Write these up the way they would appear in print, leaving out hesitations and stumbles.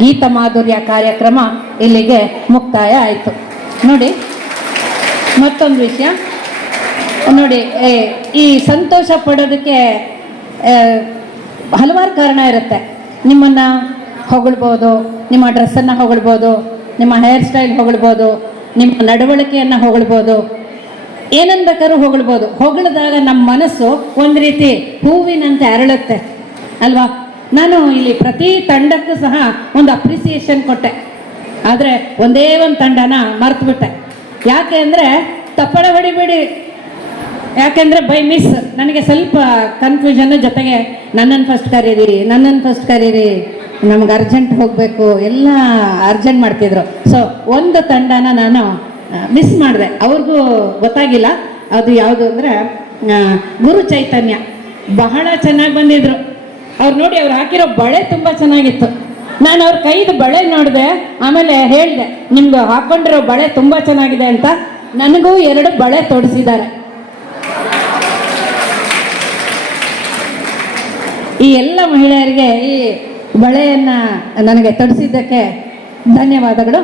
ಗೀತ ಮಾಧುರ್ಯ ಕಾರ್ಯಕ್ರಮ ಇಲ್ಲಿಗೆ ಮುಕ್ತಾಯ ಆಯಿತು. ನೋಡಿ, ಮತ್ತೊಂದು ವಿಷಯ ನೋಡಿ, ಈ ಸಂತೋಷ ಪಡೋದಕ್ಕೆ ಹಲವಾರು ಕಾರಣ ಇರುತ್ತೆ. ನಿಮ್ಮನ್ನು ಹೊಗಳ್ಬೋದು, ನಿಮ್ಮ ಡ್ರೆಸ್ಸನ್ನು ಹೊಗಳ್ಬೋದು, ನಿಮ್ಮ ಹೇರ್ ಸ್ಟೈಲ್ ಹೊಗಳ್ಬೋದು, ನಿಮ್ಮ ನಡವಳಿಕೆಯನ್ನು ಹೊಗಳ್ಬೋದು, ಏನನ್ನು ಬೇಕಾದ್ರೂ ಹೊಗಳ್ಬೋದು. ಹೊಗಳಿದಾಗ ನಮ್ಮ ಮನಸ್ಸು ಒಂದು ರೀತಿ ಹೂವಿನಂತೆ ಅರಳುತ್ತೆ ಅಲ್ವಾ. ನಾನು ಇಲ್ಲಿ ಪ್ರತಿ ತಂಡಕ್ಕೂ ಸಹ ಒಂದು ಅಪ್ರಿಸಿಯೇಷನ್ ಕೊಟ್ಟೆ, ಆದರೆ ಒಂದೇ ಒಂದು ತಂಡನ ಮರ್ತುಬಿಟ್ಟೆ. ಯಾಕೆ ಅಂದರೆ ತಪ್ಪಳ ಹೊಡಿಬೇಡಿ, ಯಾಕೆಂದರೆ ಬೈ ಮಿಸ್ ನನಗೆ ಸ್ವಲ್ಪ ಕನ್ಫ್ಯೂಷನ್, ಜೊತೆಗೆ ನನ್ನನ್ನು ಫಸ್ಟ್ ಕರೀರಿ, ನಮ್ಗೆ ಅರ್ಜೆಂಟ್ ಹೋಗಬೇಕು, ಎಲ್ಲ ಅರ್ಜೆಂಟ್ ಮಾಡ್ತಿದ್ರು. ಸೊ ಒಂದು ತಂಡನ ನಾನು ಮಿಸ್ ಮಾಡಿದೆ, ಅವ್ರಿಗೂ ಗೊತ್ತಾಗಿಲ್ಲ. ಅದು ಯಾವುದು ಅಂದರೆ ಗುರು ಚೈತನ್ಯ. ಬಹಳ ಚೆನ್ನಾಗಿ ಬಂದಿದ್ರು ಅವ್ರು. ನೋಡಿ, ಅವ್ರು ಹಾಕಿರೋ ಬಳೆ ತುಂಬ ಚೆನ್ನಾಗಿತ್ತು. ನಾನು ಅವ್ರ ಕೈದು ಬಳೆ ನೋಡಿದೆ, ಆಮೇಲೆ ಹೇಳಿದೆ ನಿಮ್ಗೆ ಹಾಕ್ಕೊಂಡಿರೋ ಬಳೆ ತುಂಬ ಚೆನ್ನಾಗಿದೆ ಅಂತ. ನನಗೂ 2 ಬಳೆ ತೊಡಿಸಿದ್ದಾರೆ. ಈ ಎಲ್ಲ ಮಹಿಳೆಯರಿಗೆ ಈ ಬಳೆಯನ್ನು ನನಗೆ ತೊಡಿಸಿದ್ದಕ್ಕೆ ಧನ್ಯವಾದಗಳು.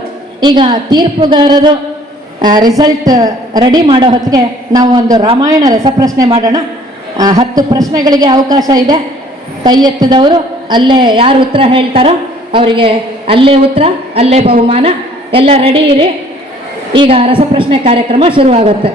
ಈಗ ತೀರ್ಪುಗಾರರು ರಿಸಲ್ಟ್ ರೆಡಿ ಮಾಡೋ ಹೊತ್ತಿಗೆ ನಾವು ಒಂದು ರಾಮಾಯಣ ರಸಪ್ರಶ್ನೆ ಮಾಡೋಣ. 10 ಪ್ರಶ್ನೆಗಳಿಗೆ ಅವಕಾಶ ಇದೆ. ಕೈ ಎತ್ತಿದವರು ಅಲ್ಲೇ ಯಾರು ಉತ್ತರ ಹೇಳ್ತಾರೋ ಅವರಿಗೆ ಅಲ್ಲೇ ಉತ್ತರ, ಅಲ್ಲೇ ಬಹುಮಾನ. ಎಲ್ಲ ರೆಡಿ ಇರಿ. ಈಗ ರಸಪ್ರಶ್ನೆ ಕಾರ್ಯಕ್ರಮ ಶುರುವಾಗುತ್ತೆ.